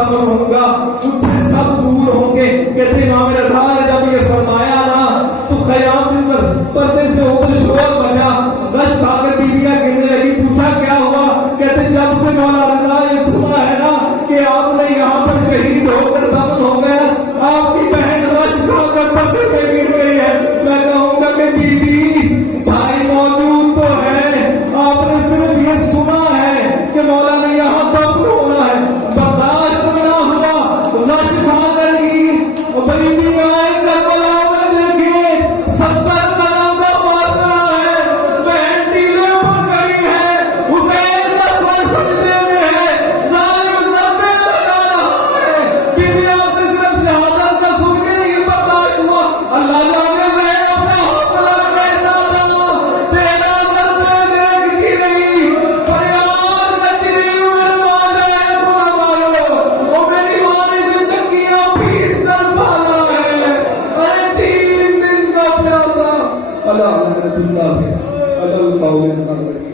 دفن ہوں گا، مجھ سے سب دور ہوں گے. کہتے امام رضا نے جب یہ فرمایا نا تو خیام کے پردے سے اوپر شور بجا، گش کھا کر بیویاں گرنے لگی. پوچھا کیا ہوا؟ کہتے جب سے مولا رضا یہ سنا ہے نا کہ آپ نے یہاں پر شہید ہو کر دفن ہو گیا، آپ کی بہن رش کھا کر پردے پہ گر گئی ہے، میں کہوں گا کہ بی بی بھائی موجود تو ہے، آپ نے صرف یہ سنا ہے کہ مولا نے یہاں دفن ہونا ہے، برداشت نہ ہوا، رش کھا کر گئی. بڑی بھی آئے کربلا میں دیکھیے 70 قدم کا فاصلہ ہے، بہن ٹیلے پر گئی ہے، حسین کا سر سجدے میں ہے، ظالم سر پہ لگا رہا ہے. بیوی آپ سے صرف شہادت کا سن کے نہیں برداشت ہوا. اللہ جانے زینب کا حوصلہ کیسا تھا، تیرا سر پہ دیکھتی رہی، فریاد کرتی رہی میرے والدین کو نہ مارو، وہ میری والد سے چکیاں پیس کر پالا ہے. ارے 3 دن کا پیاسا. اللہ اللہ